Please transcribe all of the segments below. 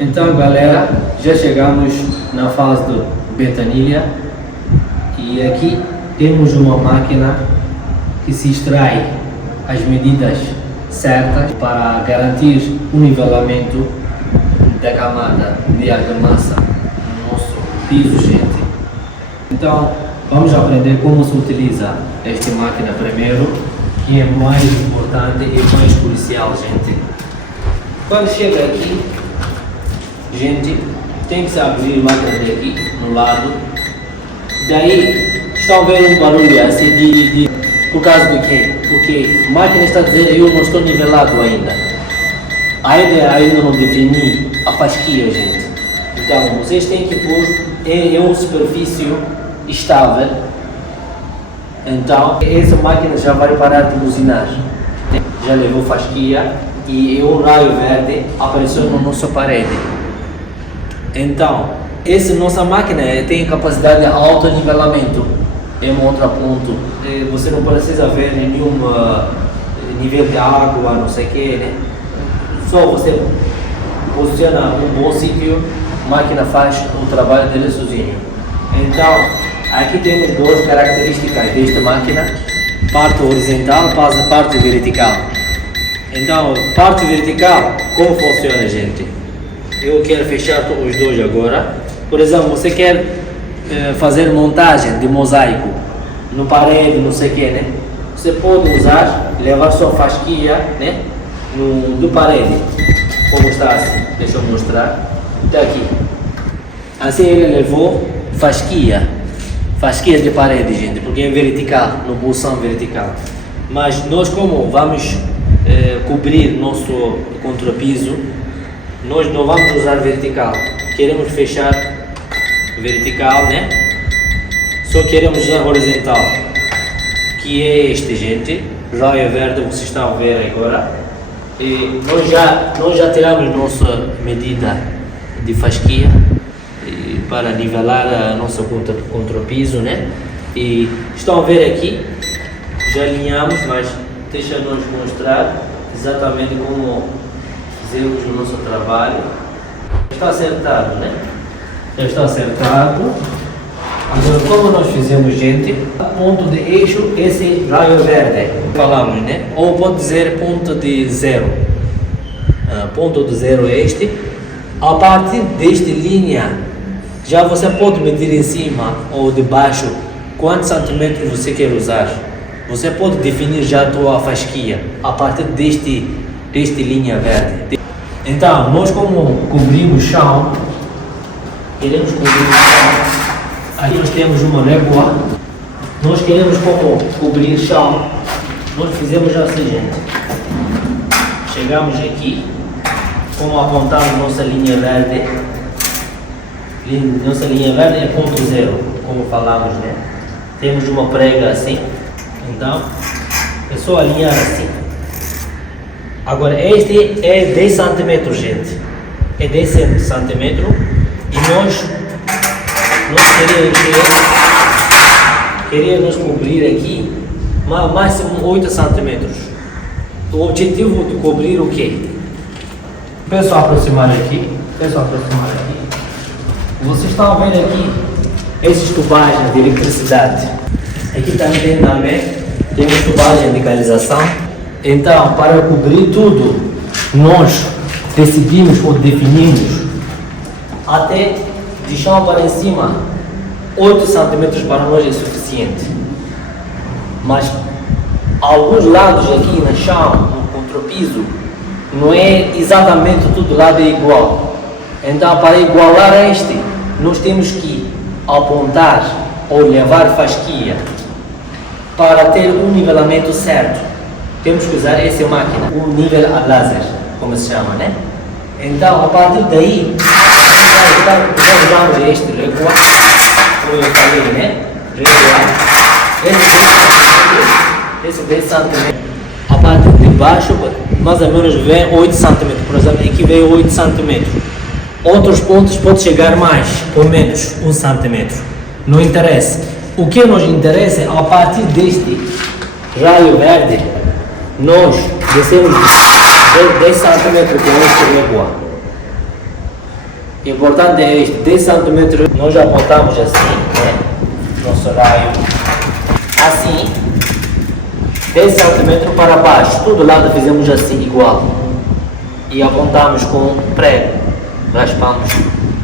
Então, galera, já chegamos na fase de Betanilia e aqui temos uma máquina que se extrai as medidas certas para garantir o nivelamento da camada de argamassa no nosso piso, gente. Então, vamos aprender como se utiliza esta máquina primeiro, que é mais importante e mais crucial, gente. Quando chega aqui, gente, tem que se abrir a máquina daqui, no lado. Daí, estão vendo um barulho assim por causa do quê? Porque a máquina está dizendo eu não estou nivelado ainda. Ainda não defini a fasquia, gente. Então, vocês têm que pôr em uma superfície estável. Então, essa máquina já vai parar de buzinar. Já levou fasquia e um raio verde apareceu na nossa parede. Então, essa nossa máquina tem capacidade de alto nivelamento em um outro ponto. Você não precisa ver nenhum nível de água, não sei o que, né? Só você posiciona um bom sítio, a máquina faz o trabalho dele sozinho. Então, aqui temos duas características desta máquina, parte horizontal e parte vertical. Então, parte vertical, como funciona, gente? Eu quero fechar os dois agora. Por exemplo, você quer fazer montagem de mosaico no parede, não sei o que, né? Você pode usar, levar sua fasquia, né? Do parede, como está assim, deixa eu mostrar. Está aqui. Assim ele levou fasquia de parede, gente, porque é vertical, no bolsão vertical. Mas nós, como vamos cobrir nosso contrapiso, nós não vamos usar vertical, queremos fechar vertical, né? Só queremos usar horizontal, que é este, gente, raio verde, vocês estão a ver agora. E nós já tiramos nossa medida de fasquia para nivelar a nossa contrapiso, né? E estão a ver aqui, já alinhamos, mas deixa-nos mostrar exatamente como fizemos o nosso trabalho. Está acertado, né? Já está acertado. Agora, como nós fizemos, gente, ponto de eixo, esse raio verde, falamos, né? Ou pode dizer ponto de zero. Ponto de zero é este. A partir desta linha, já você pode medir em cima ou de baixo quantos centímetros você quer usar. Você pode definir já a tua fasquia a partir desta linha verde. Então, nós como cobrimos o chão, queremos cobrir o chão. Aqui nós temos uma régua. Nós queremos como cobrir o chão. Nós fizemos assim, gente. Chegamos aqui, como apontamos nossa linha verde. Nossa linha verde é ponto zero, como falamos, né? Temos uma prega assim. Então, é só alinhar assim. Agora, este é 10 cm, gente. É 10 cm. E nós queríamos cobrir aqui máximo 8 cm. O objetivo de cobrir o quê? Peço a aproximar aqui. Vocês estão vendo aqui essas tubagens de eletricidade. Aqui também temos tubagem de canalização. Então, para cobrir tudo, nós decidimos ou definimos até de chão para em cima 8 cm para nós é suficiente. Mas alguns lados aqui no chão, no contrapiso, não é exatamente tudo lado é igual. Então, para igualar este, nós temos que apontar ou levar fasquia para ter um nivelamento certo. Temos que usar essa máquina, um nível a laser, como se chama, né? Então, a partir daí, já usamos este régua, como eu falei, né? Esse 10 cm. A parte de baixo, mais ou menos, vem 8 cm. Por exemplo, aqui veio 8 cm. Outros pontos pode chegar mais ou menos 1 cm. Não interessa. O que nos interessa é a partir deste raio verde, nós descemos 10 cm com este régua. O importante é este, 10 cm, nós apontamos assim, né? Nosso raio, assim, 10 cm para baixo, todo lado fizemos assim, igual. E apontamos com prego, raspamos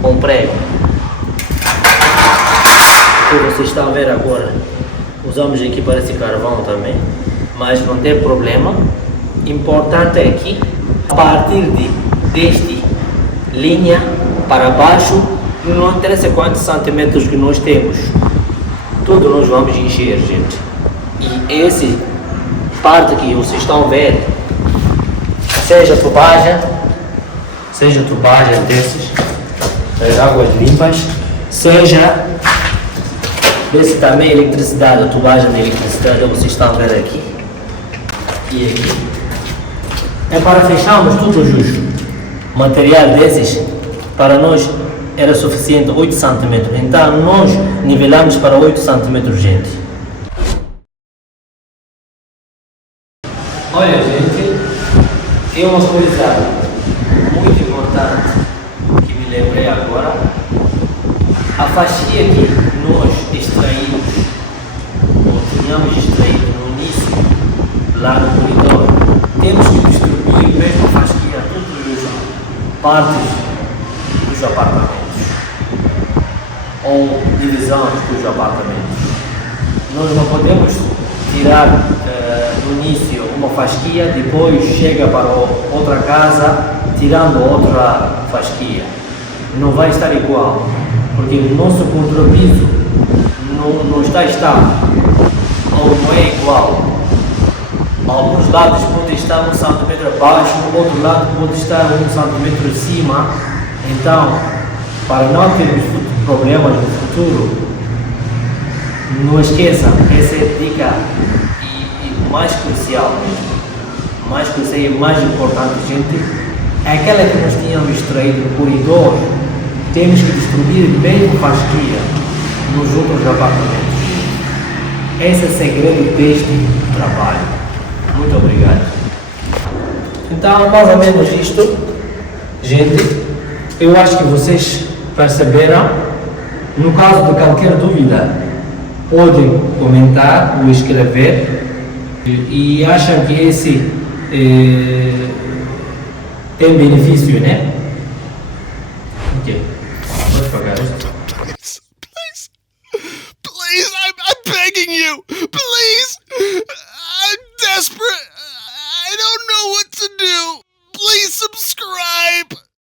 com prego. O que vocês estão a ver agora, usamos aqui para esse carvão também, mas não tem problema. Importante é que, a partir deste linha para baixo, não interessa quantos centímetros que nós temos, tudo nós vamos encher, gente. E esse parte que vocês estão vendo, seja tubagem desses, as águas limpas, seja esse também eletricidade, a tubagem de eletricidade, vocês estão a ver aqui e aqui, é para fecharmos tudo justo. Material desses, para nós era suficiente 8 cm, então nós nivelamos para 8 cm, gente. Olha, gente, tem uma coisa muito importante que me lembrei agora. A faixinha que nós extraímos, ou tínhamos extraído no início, lá no corredor, temos que distribuir mesmo a faixinha a todas as partes dos apartamentos, ou divisões dos apartamentos. Nós não podemos tirar no início uma fasquia, depois chega para outra casa tirando outra fasquia. Não vai estar igual, porque o nosso contrapiso não está estável, ou não é igual. Alguns lados podem estar 1 cm abaixo, no outro lado pode estar 1 cm acima. Então, para não termos problemas no futuro, não esqueçam, essa é a dica e mais crucial mesmo. Mais crucial e mais importante, gente, é aquela que nós tínhamos extraído no corredor. Temos que distribuir bem a fasquia nos outros apartamentos. Esse é o segredo deste trabalho. Muito obrigado. Então, mais ou menos isto, gente. Eu acho que vocês perceberam. No caso de qualquer dúvida, podem comentar ou escrever. E acham que esse tem benefício, né? Ok. Pode pagar isto. Please, I'm begging you. Please, I'm desperate. I don't know what to do. Please subscribe.